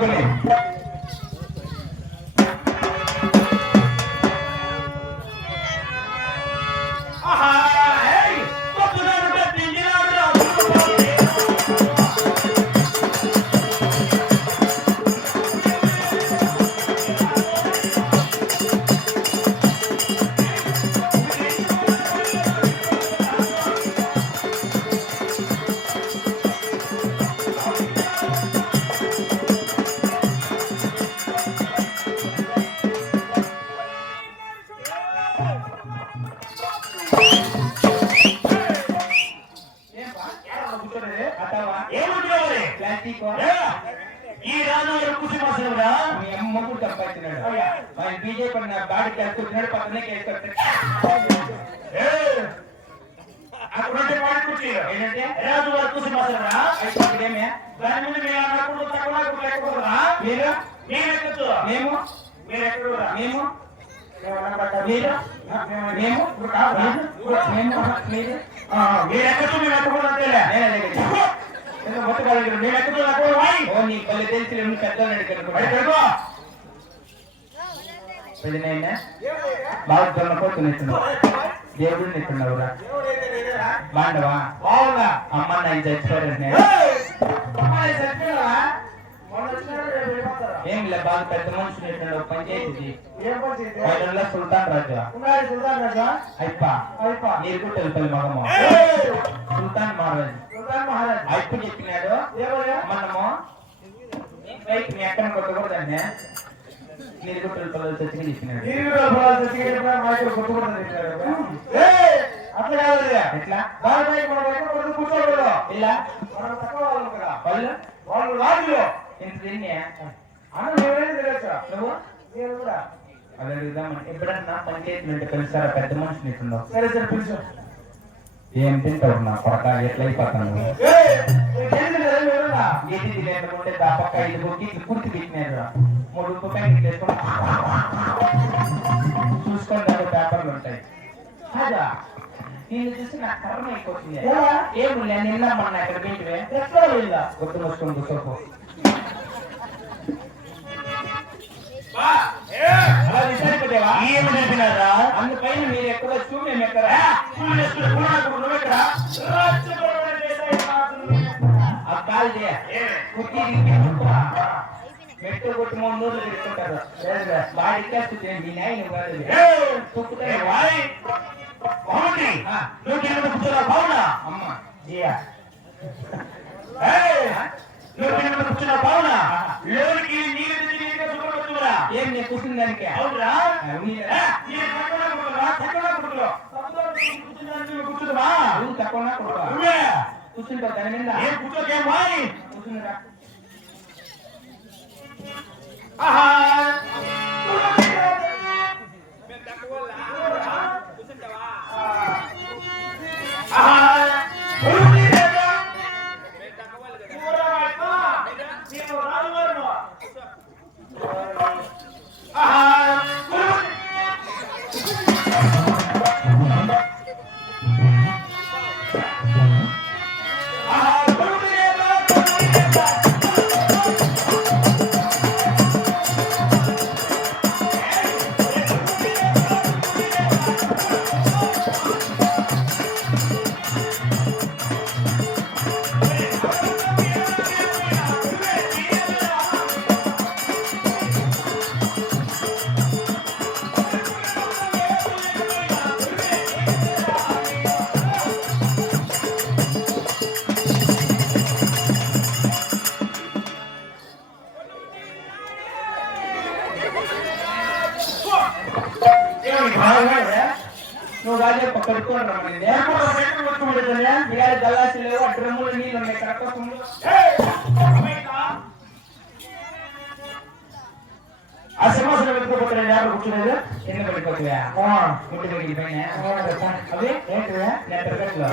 లోపలి ఈ రాజు కుసి మాసంగా మీ అమ్మ కూడా సంపాదించినాడు ఆయన బీజేపీ బాడీ చేసుకుంటున్నాడు పక్కనే కేసుకుంటాడు అప్పుడంటే వాడి కుర్చీ ఏంటంటే రాజు వారి కుసి మాసంగా ఇక్కడేమే దాని ముందు మీ అన్నప్పుడు తక్కువ లేకపోతున్నా మీరు మీరెక్కచ్చు మేము మీరెక్కడ మేము మీరు మేము మీరు మీరెక్కచ్చు మేము ఎక్కకూడదు మొత్తకాలి మేము ఎక్కదు అక్కడ వాయి ఓ నీ పల్లె తెలిసి పెద్దవాళ్ళు పెద్దనైనా బాగా దొరకపోతున్నాడు దేవుడిని ఎత్తున్నావురా బాండవా బాగుందా అమ్మ నాకు చచ్చిపోయారు ఏం లే బాగా పెద్ద మనుషులు ఎట్లా పంచాయతీ సుల్తాన్ రాజా అయిప మీరు కూడా తెలుపల్లి మగమ్మ సుల్తాన్ మహారాజ్ అయిప చెప్పినాడు మనము బైక్ ని ఎక్కడ కొట్టకూడదండి మీరు కూడా తెలుపల్లి చచ్చిగా చెప్పినాడు అట్లా కాదు ఎట్లా దానిపై మనం ఎక్కడ కూర్చోకూడదు ఇలా మనం తక్కువ వాళ్ళు కదా వాళ్ళు వాళ్ళు రాజులు ఇంత తిన్నా అన్న నువ్వేం తెలియచ్చా నువ్వు నేను కూడా అదే అడుగుదామని ఎప్పుడన్నా పంచాయతీ నుండి పిలుస్తారా పెద్ద మనుషులు ఇస్తుండవు సరే సరే పిలుచు ఏం తింటావు నా కొడక ఎట్లా అయిపోతాను గీతి తినేటంటే దా పక్క 5 బొక్కి కుర్తి పెట్టినారు 3 రూపాయలు వేసుకొని చూసుకొని దాని పేపర్లు ఉంటాయి అదా నేను చూసి నా కర్మ అయిపోతుంది ఏములే నిన్న మొన్న ఎక్కడ పెట్టివే ఎక్కడ వెళ్ళా గుర్తు మూసుకొని కూర్చోపో అలా విచారిపోతేవా ఏమి చెప్పినారా అందుపైన మీరు ఎక్కడో చూ మేము ఎక్కడ ఆ కాల్ కుట్టి మెట్టు కొట్టి 3 రోజులు పెట్టుకుంటారు బాడీ ఇచ్చేస్తుంది మీ నాయన బాగున్నా అమ్మ జియా కూర్చున్నా బాగున్నా లోనికి ఏం నేను కూర్చున్న దానికి అవునరా తక్కువ కూర్చుంటావు దాని మీద కూర్చుంటా నువ్వు రాజే కడుక్కోండి గల్లాసి లేవు ఆ డ్రమ్ములు నీళ్ళు ఉన్నాయి కరెక్ట్ ఆ సింహాసనం పెట్టుకోపోతే ఎవరు కూర్చునేది కింద పడిపోతుందా ముట్టి పడి పైన అది ఏంటిదా నెట్టగట్లో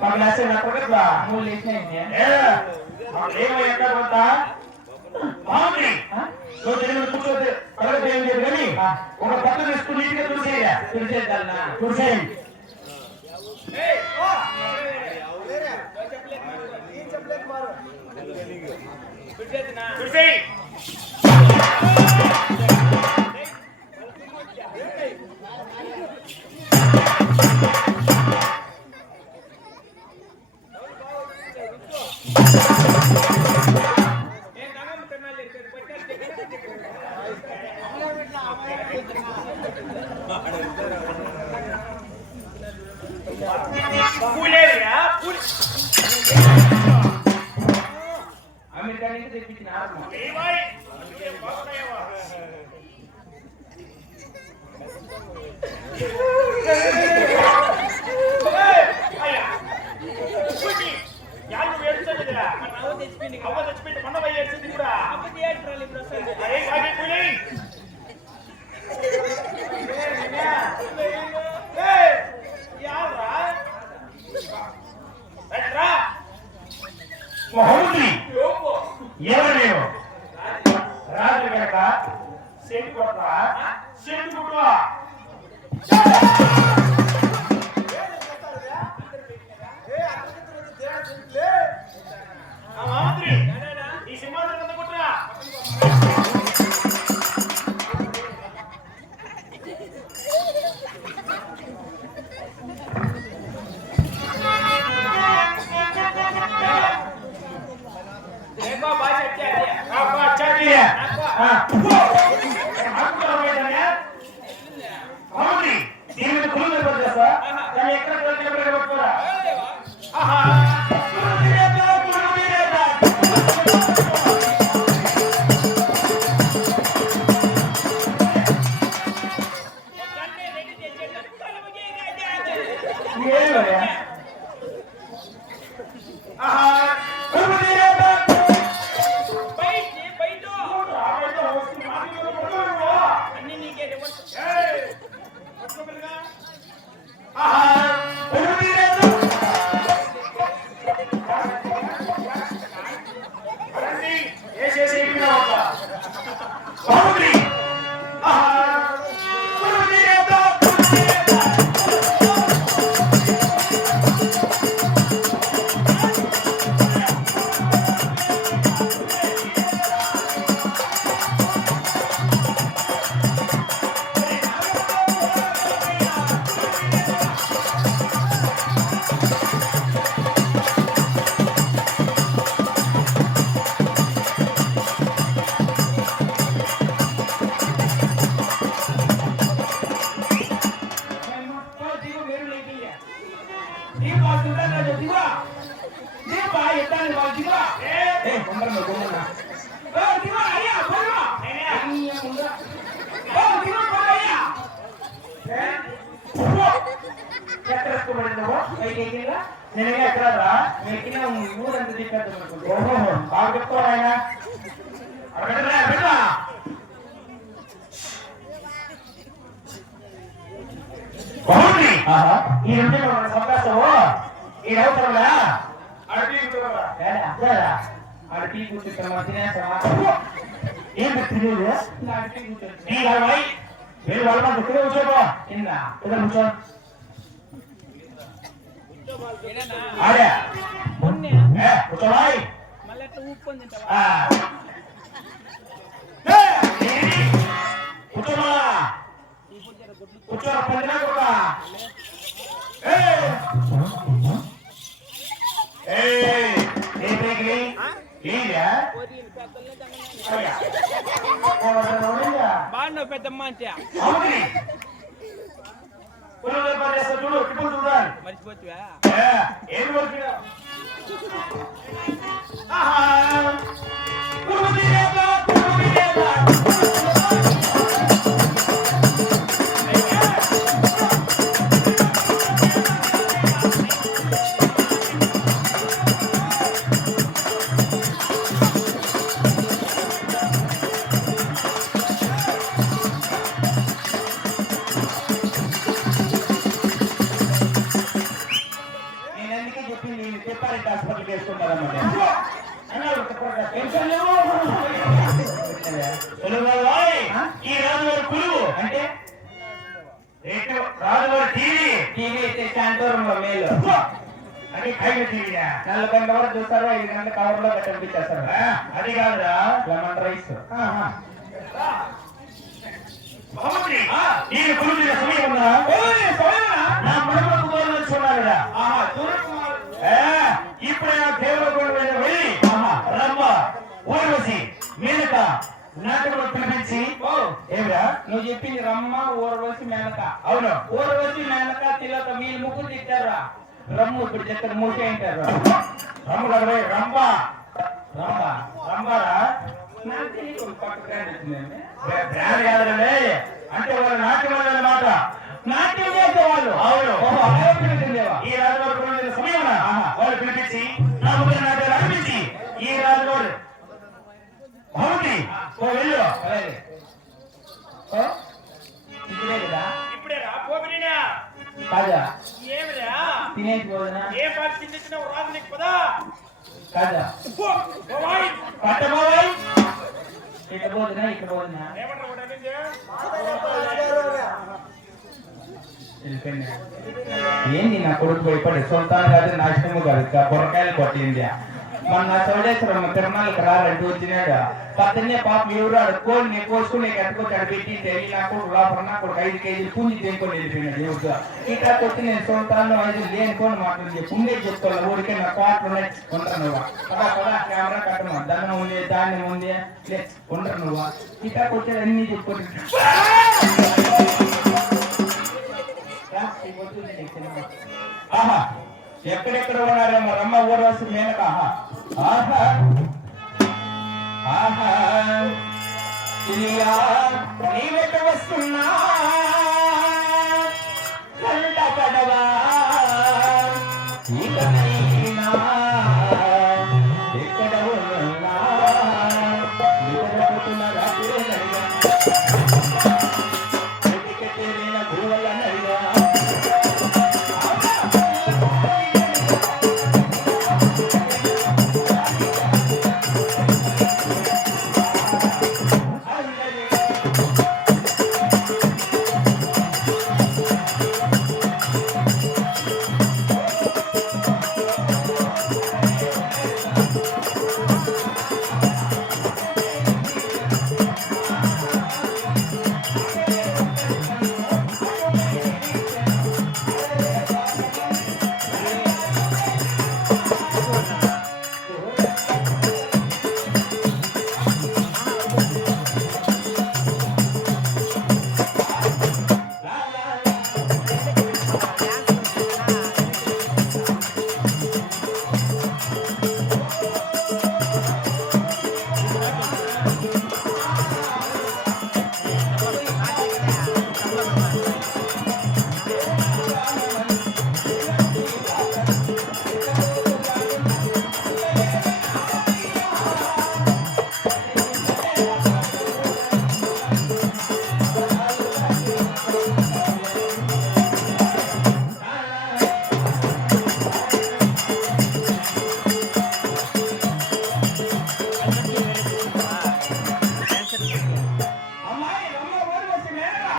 మాకు నచ్చే నెట్టగట్లా 3 లేచినాయి ఏమో ఎక్కడ పోతా మామూలు నువ్వు తెలియదు కూర్చోతే తరగతి ఏం లేదు కానీ ఒక పక్క తీసుకుని నీటిగా తుడిసేయ తుడిచేద్దాలనా తుడిసేయి చూసేయ్. పూలేదురా, పూలే. అమెరికా నుంచి తెప్పించిన ఆత్మ. ఏవాయ్? ఏం బాగున్నాయవా? అయ్యా పూటి యాళ్ళు వేడుచలేదురా. అవ్వ తెచ్చిపెట్టి మొన్న పోయి ఏడ్చింది కూడా. అరే కాగే పూలే. మహోదరి ఎవరు నేను రాజు కనుక సెంటు కొట్టరా సెంటు కుట్రా మహోదరి ఈ సింహాసనం కింద కుట్రా ఈ రెండు సంపాదము ఈ అవసరంలా అడిపి కూర్చుంటామా తినేస్తామా ఏంటి తెలియదు మీరు వాళ్ళ మంది ఇక్కడ కూర్చోబో కింద ఇక్కడ కూర్చో అదే కూర్చోబాయ్ కూర్చోమా కూర్చో పందినా కూడా బాగున్నావు పెద్దమ్మ అంటే చూడు ఇప్పుడు చూడాలి మర్చిపోతువా ఏం వరకు ఈ రాజుగారి కులువు అంటే రాజుగారి టీవీ టీవీ అయితే శాంతోరంలో మేలు అది పైన టీవీయా 4 గంటల వరకు చూస్తారు 5 గంటల కవర్ లో కట్టించేస్తారు అది కాదురా లెమన్ రైస్ మహమ్మద్ని నేను కురుడి సమయం ఉన్నా నా మనకు దూరం చూడాలిరా ఇప్పుడు ఆ దేవరగొండ మీద వెళ్ళి రమ్మ ఊర్వశి మేనక నాటకం పిలిపించి ఏమిరా నువ్వు చెప్పింది రమ్మ ఊర్వశి మేనక అవును ఊర్వశి మేనక తిలక వీళ్ళు ముగ్గురు తిట్టారా రమ్ము ఇప్పుడు చెక్కర మూసే అంటారు రమ్మ కదా రంభ రమ్మ రంభరా నాకు తెలియదు పక్కన బ్రాండ్ కాదండి అంటే వాళ్ళ నాట్యం అన్నమాట నాట్యం చేసేవాళ్ళు అవును ఈ ఈ రాజుగారు సమయం వాళ్ళు పిలిపించి నా ముగ్గురు నాట్యాలు అనిపించి ఈ రాజుగారు అవును వెళ్ళు ఇప్పుడే కదా ఇప్పుడే రా పోపినా కాదా ఏమిరా తినేసి పోదునా ఏ పాట తిండిచ్చినావు రాదు నీకు పదా కాదా పో పోవాయి పట్టబోయ్ ఇక్కడ పోదునా ఇక్కడ పోదునా ఏమంటారు కొట్టండి ఏంది నా కొడుకు భయపడి సుల్తాన్ కాదు నాశనము కాదు బుర్రకాయలు కొట్టింది మొన్న చౌడేశ్వరం తిరుమలకి రాలంటూ వచ్చినాడు పద్దెన్నే పాప ఎవరు అడుక్కోని నేను కోసుకుని నీకు ఎట్టుకొచ్చాడు పెట్టి తెలియ నాకు లోపల నాకు 5 కేజీలు పుంజి దేనికొని వెళ్ళిపోయినాడు ఎవరు ఇట్లా కొట్టి నేను సుల్తాన్ 5 లేనిపోని మాటలు ఉండే చెప్పుకోవాలి ఊరికే నా పాటలు ఉన్నాయి ఉంటాను నువ్వు కదా కదా కెమెరా కట్టను దండం ఉంది ధాన్యం ఉంది ఉండరు నువ్వు ఇట్లా కొట్టి అన్ని చెప్పుకోండి ఆహా ఎక్కడెక్కడ ఉన్నారేమో రమ్మ ఊర్వశి మేనక ఆహా ఆహా ఆహా నీ వెంట వస్తున్నా